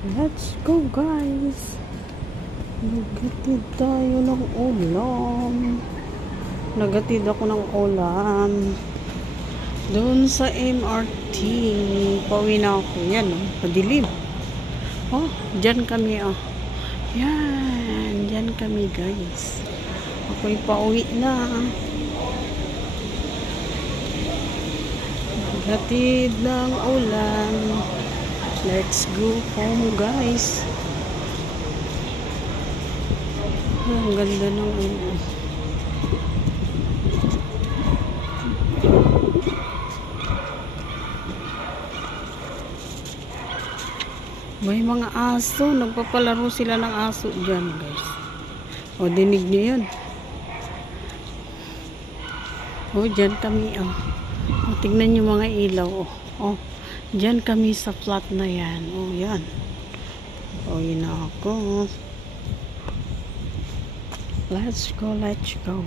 Let's go guys. Nagatid tayo ng ulam. Nagatid ako ng ulam. Doon sa MRT. Pauwi na ako. Yan oh. Madilim. Oh, dyan kami oh. Yan. Dyan kami guys. Ako'y pauwi na. Nagatid ng ulam. Let's go home guys. Ang ganda ng may mga aso. Nagpapalaro sila ng aso dyan guys. O dinig nyo yun. O dyan kami o. O tignan nyo mga ilaw o. O dyan kami sa flat na yan. O yan. O yun na ako. Let's go, let's go.